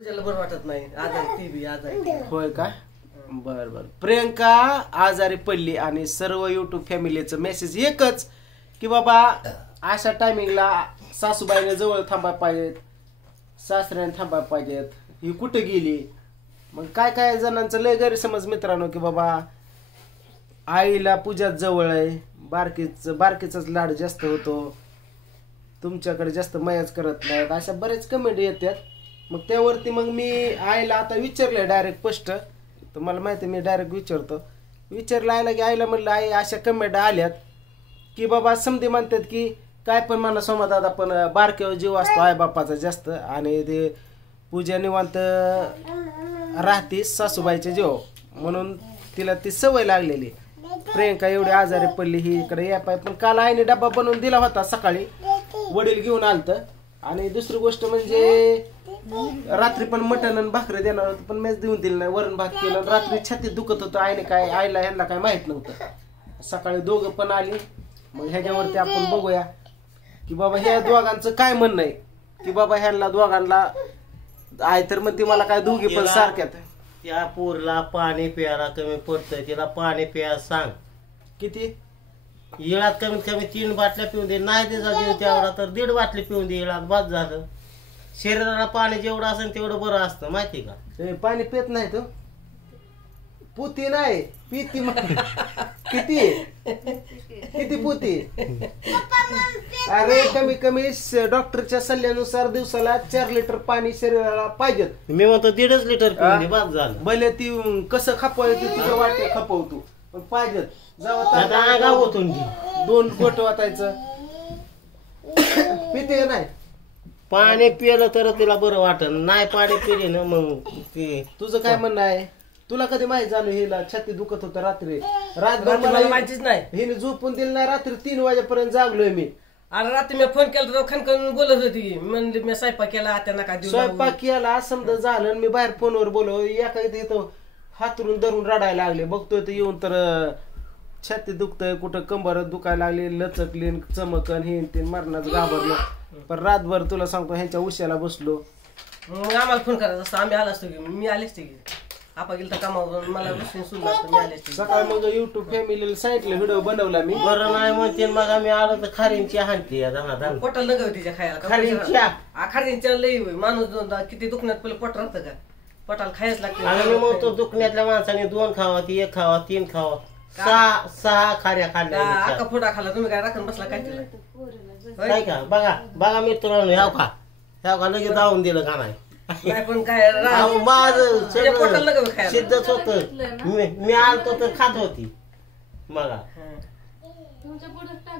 तुझ्याला बरं वाटत नाही आजारी ती बी आजारी होय का बर बर प्रियंका आजारी पडली आणि सर्व युट्यूब फॅमिलीचं मेसेज एकच की बाबा अशा टायमिंगला सासूबाईने जवळ थांबायला पाहिजेत सासऱ्याने थांबायला पाहिजेत ही कुठे गेली मग काय काय जणांचं लय गैरसमज मित्रांनो की बाबा आईला पूजा जवळ आहे बारकीचाच लाड जास्त होतो तुमच्याकडे जास्त मायाच करत नाहीत अशा बरेच कमेंट येतात मग त्यावरती मग मी आईला आता विचारलंय डायरेक्ट स्पष्ट तुम्हाला माहिती मी डायरेक्ट विचारलं आईला की आईला म्हणलं आई अशा कमेंट आल्यात की बाबा समधी म्हणतात की काय पण मला सोमादादा पण बारक्यावर जीव असतो आई बापाचा जास्त आणि ते पूजा निवांत राहते सासूबाईच्या जीव म्हणून तिला ती सवय लागलेली प्रियंका एवढी आजारी पडली ही इकडे या पाय पण काल आईने डब्बा बनवून दिला होता सकाळी वडील घेऊन आलत आणि दुसरी गोष्ट म्हणजे रात्री पण मटण आणि भाकरी देणार होतं पण मॅच देऊन दिली नाही वरण भात केलं रात्री छातीत दुखत होतं आईने काय आईला ह्यांना काय माहित नव्हतं सकाळी दोघं पण आली मग ह्याच्यावरती आपण बघूया की बाबा ह्या दोघांचं काय म्हणणं आहे की बाबा ह्यांना दोघांना आई तर म्हणते मला काय दोघी पण सारख्यात त्या पोरला पाणी प्यायला कमी पडतंय तिला पाणी प्यायला सांग किती इळात कमीत कमी 3 बाटल्या पिऊन दे नाही त्याचा जीव तेवढा तर 1.5 बाटली पिऊन दे इळात बाद झालं शरीराला पाणी जेवढं असेल तेवढं बरं असतं माहिती का पाणी पित नाही तो पुती नाही पिती किती किती पुती अरे कमी कमी डॉक्टरच्या सल्ल्यानुसार दिवसाला 4 लिटर पाणी शरीराला पाहिजेत मी म्हणतो 1.5 लिटर पिऊन दे बाद झालं भले ती कसं खपवायचं तुझं वाटते खपवतो पण पाहिजेत गावातून 2 गोट वाटायचं पिते नाही पाणी पिलं तर तिला बरं वाटत नाही पाणी पिले ना मग तुझं काय म्हणणं आहे तुला कधी माहित झालं हिला छाती दुखत होतं रात्री रातभर मला माहितीच नाही हिने झोपून दिलं नाही रात्री 3 वाजेपर्यंत जागलोय मी आणि रात्री मी फोन केला तर खनखन बोलत होती म्हणले मी स्वयंपाक केला त्यांना काय देऊ स्वयंपाक केला समजा झालं मी बाहेर फोनवर बोलव एका इथं हातरून धरून रडायला लागले बघतोय तर येऊन तर छाती दुखतय कुठं कंबर दुखायला लागली लचकली चमकन हे ते मरणाचं घाबरलं पण रातभर तुला सांगतो ह्यांच्या उश्याला बसलो मग आम्हाला फोन करायचा असतो आम्ही आला असतो की मी आलेच की आपा गेलं तर कामावर मला बसून सुरू असतं मी आलेच सकाळी मग युट्यूब फॅमिलीला सांगितलं व्हिडिओ बनवला मी बरं नाही म्हणते मग आम्ही आलो तर खारींची हाणते पोटाला नका तिच्या खायला खारींच्या लई माणूस किती दुखण्यात पहिले पोट राहतं का पोटाला खायच लागतं आणि म्हणतो दुखण्यातल्या माणसाने 2 खावा ती 1 खावा 3 खावा 6 खाऱ्या खाल्ल्या आका फोटा खाल्ला तुम्ही काय राखून बसला काय काय का बघा मित्रांनो ह्याव का लगेच जाऊन दिलं का नाही पण काय माझं सिद्धच होत मी आलतो तर खात होती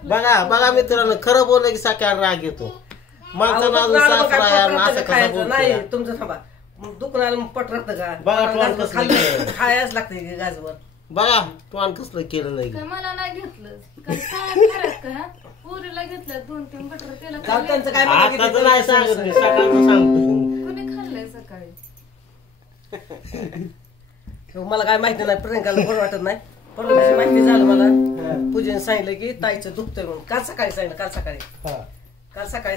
बघा मित्रांनो खरं बोललं की सकाळ राग येतो माणसाला नाही तुमचं थांबा दुकानाला पट राहतं का बघा खायच लागतं गाजवर बघा तोंड कसलं केलं नाही मला नाही घेतलं पुरीला घेतलं 2-3 बटर त्यांचं काय नाही सांगत मी सकाळचं सांगतो कोणी खाल्लंय सकाळी मला काय माहिती नाही प्रियंकाला बरं वाटत नाही परवा माहिती झालं मला पूजेने सांगितलं की ताईचं दुखतंय म्हणून काल सकाळी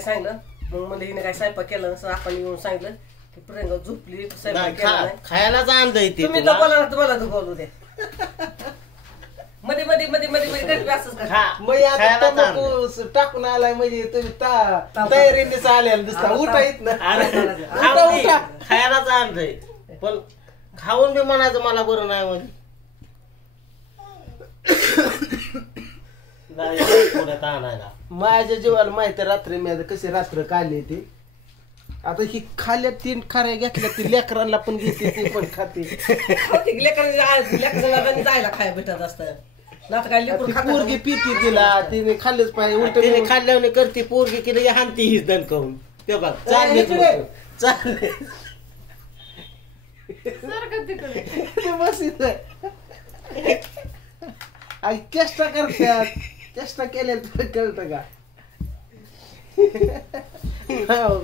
सांगितलं मग मला हिने काय स्वयंपाक केलं आपण येऊन सांगितलं की प्रियंका झोपली स्वयंपाक केला खायलाच आणलंय तुम्ही तर बोला ना तुम्हाला बोलू दे मध्ये मध्ये मध्ये मध्ये मध्ये असंच टाकून आलाय म्हणजे तुम्ही तयारीनेच आलेला दिसता उठा येत ना खायलाच आणलंय पण खाऊन बी म्हणायचं मला बरं नाही म्हणजे माझ्या जीवाला माहिती रात्री मी कशी रात्र काढली ती आता ही खाल्ल्या 3 खाऱ्या घेतल्या ती लेकरांना पण घेते ती पण खाते लेकरांना जायला खाय भेटत असतं पोरगी पिती तिला तिने खाल्लंच पाहिजे तिने खाल्ल्याने करते पोरगी केली हानती हीच दण करून ते बघ चालले चेष्टा करतात चेष्टा केल्या कळतं का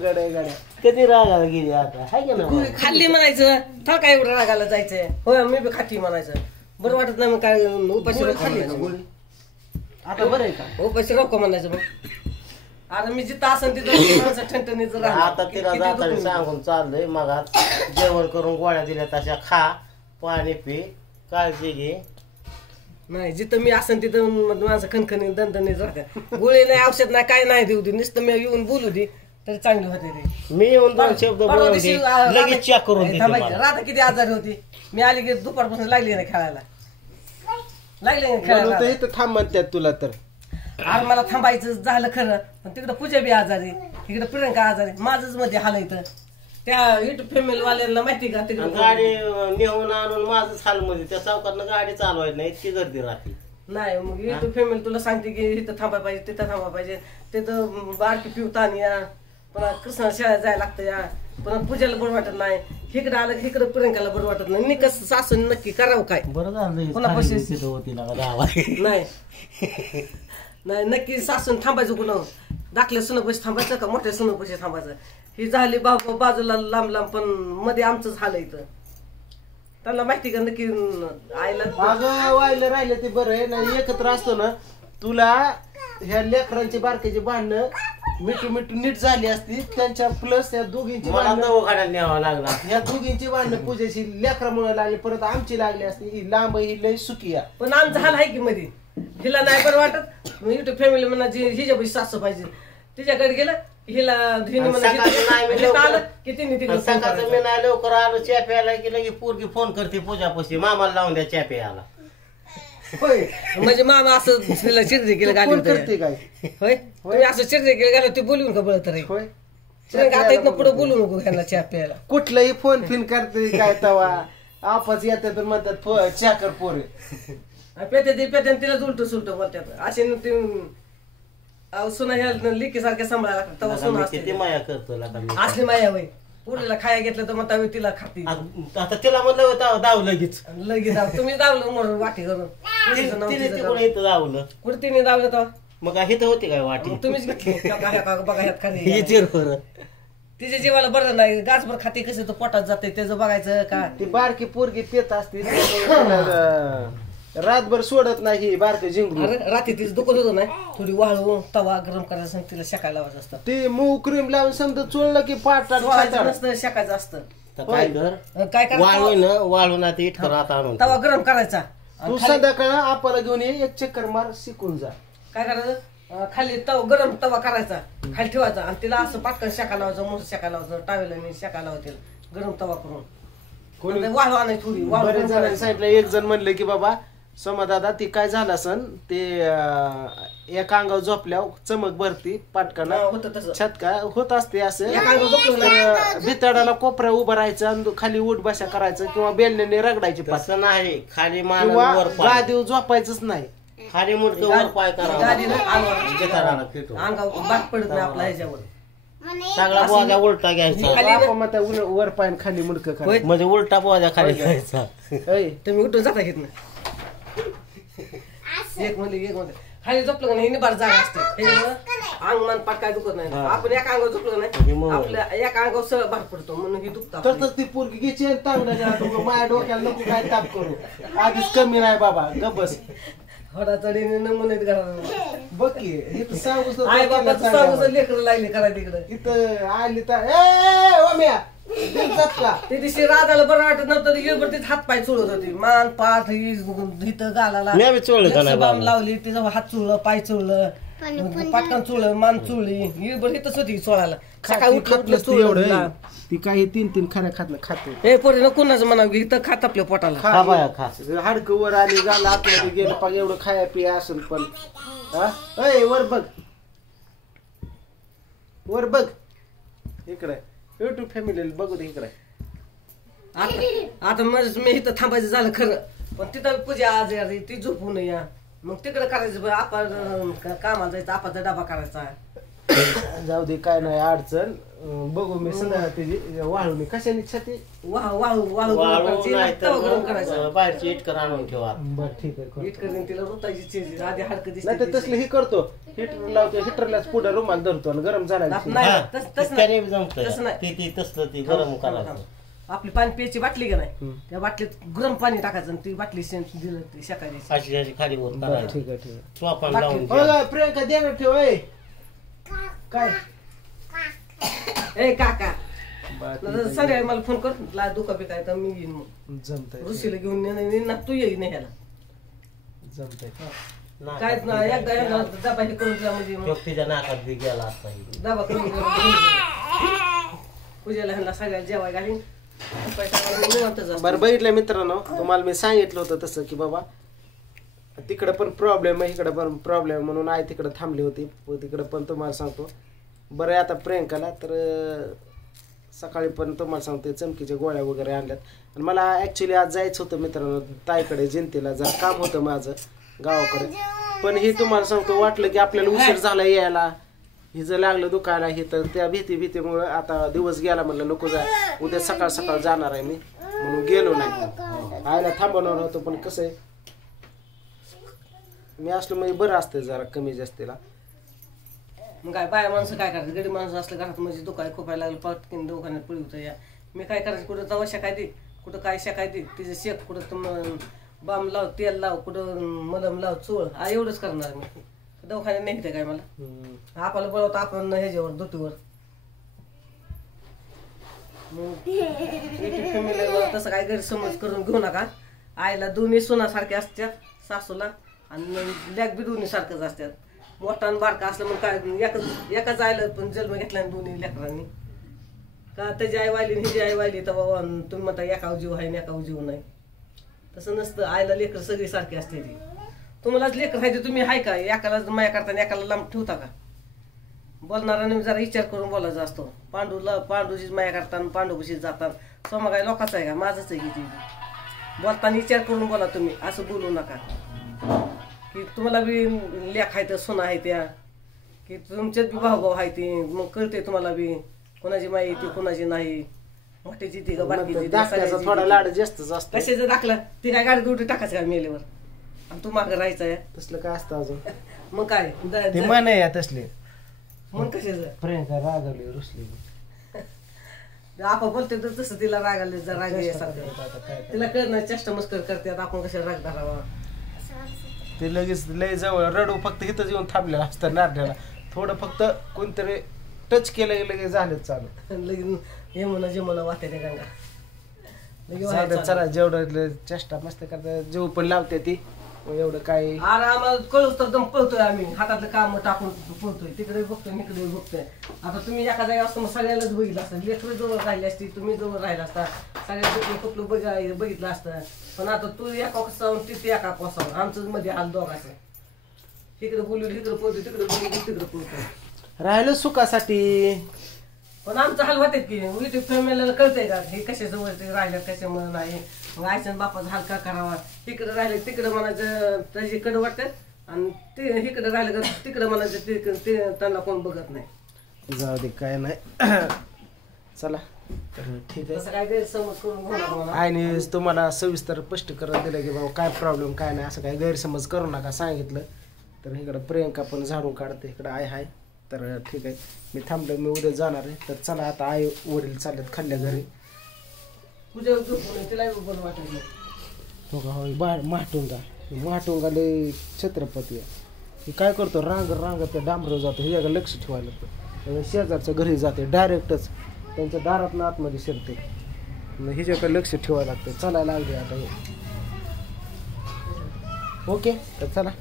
गड्या कधी रागाला गेली आता हाय का ना खाल्ली म्हणायचं था काय एवढं रागाला जायचंय होय मी बी खाती म्हणायचं बरं वाटत नाही मग काय उपाशी आता बरं आहे का उपाशी रोको म्हणायचं मग आता मी जिथं असेल तिथं माणसं ठणठणीचं राहणार. आता तिला किती जाताना दुखून. सांगून चाललंय मग जेवण करून गोळ्या दिल्या तशा खा, पाणी पी, काळजी घे. नाही जिथं मी असेल तिथं माणसं खणखणी दणदणीत राहतात. गोळी नाही औषध नाही काय नाही देऊ दे नुसतं मी येऊन बोलू दे तरी चांगली होते ते. मी येऊन 2 शब्द परवा बोलून दिवशी, दे, लगेच चेक करून देते थांबायचं. मला. राधा किती आजारी होती. मी आली की दुपारपासून लागली ना खेळायला. लागली ना म्हणून खेळायला. तर इथं थांब म्हणतात तुला तर. आज मला थांबायचं झालं खरं पण तिकडं पूजा बी आजारी, इकडे प्रियंका आजारी, माझंच मध्ये हाल इथं. त्या युट्यूब फॅमिली वाल्यांना माहिती का आणि तिकडे गाडी नेऊन आणून माझंच हालमध्ये त्या चौकातनं गाडी चालवायची नाही, इतकी गर्दी राहते. नाही. मग युट्यूब फॅमिली तुला सांगते की इथं थांबा पाहिजे तिथं थांबा पाहिजे, तिथं बारकी पिवतान या, पुन्हा कृष्णा शाळेत जायला लागतं या, पुन्हा पूजाला बरं वाटत नाही, इकडं आलं की इकडं प्रियंकाला बरं वाटत नाही. मी कसं सासून नक्की करावं काय? बरं झालं पुन्हा खाली बसेस. तिथं होती ना गावा. नाही नाही नक्की सासून थांबायचं कुणा दाखल्या सुनपशी थांबायचं का मोठ्या सुनपशी थांबायचं. ही झाली बाजूला लांब लांब पण मध्ये आमचंच हाल इथं. त्यांना माहिती का नक्की आईला अगं व्हायला राहिलं ते बरं आहे. नाही एकत्र असतो ना तुला ह्या लेकरांची बारकाची भांडणं मिठू नीट झाली असती. त्यांच्या प्लस या दोघींची मला भांडणं, दवाखान्यात न्यावा लागला. ह्या दोघींची भांडणं पूजेची लेकरामुळे लागली, परत आमची लागली असती. ही लांब ही लय सुखी आहे. पण आमचं हाल आहे की मध्ये. हिला नाही बरं वाटत युट्यूब फॅमिली म्हणा हिच्या सासू पाहिजे तिच्याकडे गेलं हिला हिने म्हणा सकाळचं नाही मी हिथं लवकर- आलं की तिने तिकडे फोन सकाळचं करायचा. मी नाही लवकर आलो च्या प्यायला की लगे पोरगी फोन करते पूजापाशी, मामाला लावून द्या च्या प्यायला. होय म्हणजे मामा असं तिला चिरडे केलं कोण गाडी करते काय? होय तुम्ही असं चिरडे केलं गाडी ते बोलून का बळत रे होय आता इथनं पुढे बोलू नको ह्यांना चहा प्यायला. कुठलाही फोन फिन करते काय तवा आपच येतात तर म्हणतात चहा कर पोरे. पेत्या तिला उलट सुलट बोलतात असे सुना ह्या लिकी सारख्या सांभाळायला लागतात तेव्हा आता सुना मी असते किती माया करतो लका मी. असली माया वय पुढीला खाया घेतलं तर म्हणता तिला खाती आता तिला म्हणलं होतं दाव लगेच. लगेच दाव तुम्ही दावलं म्हणून वाटी करून पुढीचं नाव तिने तिचं तिकडे गाव. इथं दावलं. कुठं तिने दावलं तेव्हा मग काय इथं होती काय वाटी? मग तुम्हीच घेतली बघा ह्यात खाली विचार बरं. तिच्या जीवाला बरं नाही गाचभर खाती कसं तर पोटात जाते त्याचं बघायचं का. ती बारकी पोरगी पेत असते रातभर सोडत नाही बारक जिंकून. अरे रात्री तिचं दुखत होतं नाही थोडी वाळवून तवा गरम करायचं आणि तिला शेकायला लावायचं असतं. ते मऊ क्रीम लावून समजा चोळलं की वाळायचं नसतं शेकायचं असतं. तर काय कर काय वाळून करायचं वाळून आता इटकर आता आणून तवा गरम करायचा तू आणि खाली- संध्याकाळ आपल्याला घेऊन ये एक चक्कर मार शिकून जा. काय करायचं खाली गरम तवा करायचा खाली ठेवायचा आणि तिला असं पाटकन शेका लावायचं मोठं शेका लावायचं टावेला शेका लावायचं गरम तवा करून कोणी वाळू आणायची थोडी वाळू बरेच गरम जणांनी करायची. सांगितलं. एक जण म्हणले की बाबा दादा ती काय झालं असन ते एका अंगावर झोपल्यावर चमक भरती पाटकाना होतं तसं छटका होत असते असं. एका अंगावर झोपलं तर भिताडाला कोपऱ्या उभं राहायचं आणि खाली उठ बशा करायचं किंवा बेलण्याने रगडायची पाठ तसं नाही. खाली मान किंवा वर पाय, गादीवर झोपायचंच नाही. खाली मुडकं वर पाय गाडीनं करावा. गिटाराला फिटून. अंगावर बाक पडत नाही आपला ह्याच्यावर. सगळा बोजा उलटा घ्यायचा. खाली आपण म्हणता वर पाय आणि खाली मुडकं होय. करायचं. म्हणजे उलटा बोजा खाली घ्यायचा. होय. तुम्ही उठून जाता घेत नाही एक म्हणले खाली झोपलं का नाही निबार जागा असते त्याच्यामुळं अंगणात पाठ काय दुखत नाही. आपण एका अंगावर झोपलं नाही आपल्या एका अंगावर सरळ भाग पडतो म्हणून ही दुखतं आपलं. तसंच ती पोरगी घ्यायची आणि तांगड्या माझ्या डोक्याला नको काय ताप करू. आधीच कमी नाही बाबा गबस होडा चढीने नमुनेत घराला बघ की इथं सांगूच तर आई बाबा डोक्याला सांगू चांगलं. लेकर लागले करा तिकडं. इथं आली तर ए ओम्या दिवसात का ते दिवशी राधाला बरं वाटत नव्हतं येऊन तिथे हात पाय चुळत होती मान पाठ इथं गालाला मी बी चोळलं का नाही बाम बाबा? लावली तिचं हात चुळलं पाय चुळलं पाटकन चुळलं मान चुळली येऊन इथंच होती चोळायला सकाळी उठलं चुळलं. ती काही 3 खऱ्या खातलं खाते. हे पोरी कुणाचं म्हणावं इथं खात आपल्या पोटाला. खा बाया खा. हाडकं वर आली गाला आतमध्ये गेलं पाहिजे एवढं खाया पिया असेल पण हा अय वर बघ वर बघ इकडे युट्यूब फॅमिली बघू दे इकडे. आता मी इथं थांबायचं झालं खरं पण तिथं पूजा आज यार ती झोपून या मग तिकडे करायचं आपण कामाला जायचं आपाचा डबा करायचा. जाऊ दे काय नाही अडचण. बघू मी संध्याकाळ त्याची वाळून कशाने छाती वाळू वाळू वाळू वाळू करायची, नाही तवा गरम तर करायचा. बाहेरची इटकर आणून ठेवा. बर ठीक आहे. इट करून तिला रुतायची चीज आधी हाडकं नाही तर दिसते तसलं हे करतो हिटर लावतो हिटरलाच पुढे रुमाल धरतो आणि गरम झाला नाही हा, तसं त्याने नाही जमतंय. तसं नाही. ती तसलं ती गरम करायचं. आपली पाणी प्यायची बाटली का नाही त्या बाटलीत गरम पाणी टाकायचं आणि ती बाटली सेंट दिलं ती सकाळी अशी अशी खाली वर करायची. ठीक आहे ठीक आहे. चोपान लावून हो का, प्रियंका द्या ना ठेव ए. काय ए काका बाकी संध्याकाळी मला फोन कर ला दुखा बी काय तर मी येईन मग जमतंय ऋषीला घेऊन येईन ना तू येईन ह्याला जमतंय काय ना एकदा एकदा डबा हे करून दिला म्हणजे मग व्यक्तीच्या नाकात बी गेला असता ही. डबा करून पूजेला ह्यांना सगळ्याला जेवाय घालीन निवांतच असतं. बरं बघितलं मित्रांनो तुम्हाला मी सांगितलं होतं तसं की बाबा तिकडं पण प्रॉब्लेम आहे इकडं पण प्रॉब्लेम म्हणून आई तिकडं थांबली होती तिकडं पण तुम्हाला सांगतो बरं आहे आता प्रियंकाला तर सकाळी पण तुम्हाला सांगतो चमकीच्या गोळ्या वगैरे आणल्यात आणि मला ॲक्च्युली आज जायचं होतं मित्रांनो ताईकडे जयंतीला जरा काम होतं माझं गावाकडे पण हे तुम्हाला सांगतो वाटलं की आपल्याला उशीर झाला यायला हे जर लागलं दुखायला हे तर त्या भीतीमुळं आता दिवस गेला म्हणलं नको जा उद्या सकाळ सकाळ जाणार आहे मी म्हणून गेलो नाही आयला थांबवणार होतो पण कसं आहे मी असलं म्हणजे बरं असतं जरा कमी जास्तीला मग काय बाया माणसं काय करायचं गडी माणसं असलं घरात म्हणजे दुखाय खोपायला लागलं पटकीन दवाखान्यात पळी होतं या मी काय करायचं कुठं तवा शेकाय दे कुठं काय शेकाय दे तिचं शेक कुठं तुम बाम लाव तेल लाव कुठं मलम लाव चोळ एवढंच करणार मी दवाखान्यात नाही काय मला आपल्याला बोलवतो आपण ह्याच्यावर दुटीवर मग तसं काय गैरसमज करून घेऊ नका आईला दोन्ही सोनासारखे असतात सासूला आणि लेक बी दोन्ही सारखंच असतात मोठा आणि बारका असलं मग काय एकाच आयला पण जन्म घेतला दोन्ही लेकरांनी का त्याची आई वाहिली हिची आई वाहिली तर बाबा तुम्ही म्हणता एकाव जीव आहे आणि एकाव जीव नाही तसं नसतं आईला लेकर सगळी सारखी असते ती तुम्हालाच लेकर आहे ते तुम्ही आहे का एकाला माया करताना एकाला लांब ठेवता का बोलणाऱ्याने जरा विचार करून बोलायचा असतो पांडूचीच माया करताना पांडूपाशीच जातात सोमा काय लोकांचं आहे का माझंच आहे की बोलताना विचार करून बोला तुम्ही असं बोलू नका की तुम्हाला बी लेख आहे तर सोना आहे त्या की तुमच्यात बी भाऊ आहे ती मग कळते तुम्हाला बी कोणाची माई येते कोणाची नाही मोठ्याची ती का दाखल्याचा थोडा लाड जास्तच असतो कशाचं दाखला ती काय गाडी उलटी टाकायचं का मेल्यावर आणि तू मागं राहायचं तसलं काय असतं अजून मग काय ते मन आहे तसले मग कशाचं प्रियंका रागवली रुसली आपण बोलते तर तसं तिला राग आले जर राग यासारखं तिला कळणं चेष्टा मस्कर करतात आपण कशा राग धरावा ते लगेच लय जवळ रडू फक्त इथंच येऊन थांबलेलं असतं नारड्याला थोडं फक्त कोणतरी टच केलं की लगेच झालं चालू लगेच हे म्हणा जे म्हणा वाटते त्या गंगा लगेच जाऊ दे, व्हायचं. चला जेवढं चेष्टा मस्त करता जेव पण लावते ती मग एवढं काय अरे आम्हाला कळूच तर दम पळतोय आम्ही हातातलं काम टाकून पळतोय तिकडे बघतोय इकडे बघतोय आता तुम्ही एका जागा असतं मग सगळ्यालाच बघितलं असतं लेकरं जवळ राहिली असती तुम्ही जवळ राहिला असता सगळ्या कुठलं बघितलं असतं पण आता तू एका कोसावून तिथे एका कोसावून आमचं मध्ये हाल दोघाचं इकडे बोलू इकडे पळतोय तिकडे बोलू तिकडे पळतोय राहिलं सुखासाठी पण आमचं हाल होते की युट्यूब फॅमिलीला कळतंय का हे कशाजवळ ते राहिलं कशामुळे नाही मग आयचं बापाचा हाल का करावा तिकडे राहिलं तिकडे म्हणायचं त्याच्याकडे वाटतं आणि ते इकडे राहिलं का तिकडे म्हणायचं ते त्यांना कोण बघत नाही जाऊ दे काय नाही चला तर ठीक आहे तसं काय गैरसमज करून घेऊ नका मला. आईने तुम्हाला सविस्तर स्पष्ट करून दिलं की बाबा काय प्रॉब्लेम काय नाही असं काही गैरसमज करू नका सांगितलं तर इकडं प्रियंका पण झाडून काढते इकडं आई आहे तर ठीक आहे मी थांबलो मी उद्या जाणार आहे तर चला आता आई वडील चाललेत खाल्ल्या घरी तुझ्या झोपून तिला बरं वाटत नाही तो का होय महाटुंगा लय छत्रपती आहे हे काय करतो रांग त्या डांबरं जातो ह्याच्याकडे लक्ष ठेवायला लागतं शेजारच्या घरी जाते डायरेक्टच त्यांच्या दारातनं आतमध्ये शिरते मग ह्याच्याकडे लक्ष ठेवायला लागतं चालायला लागले आता हे ओके तर चला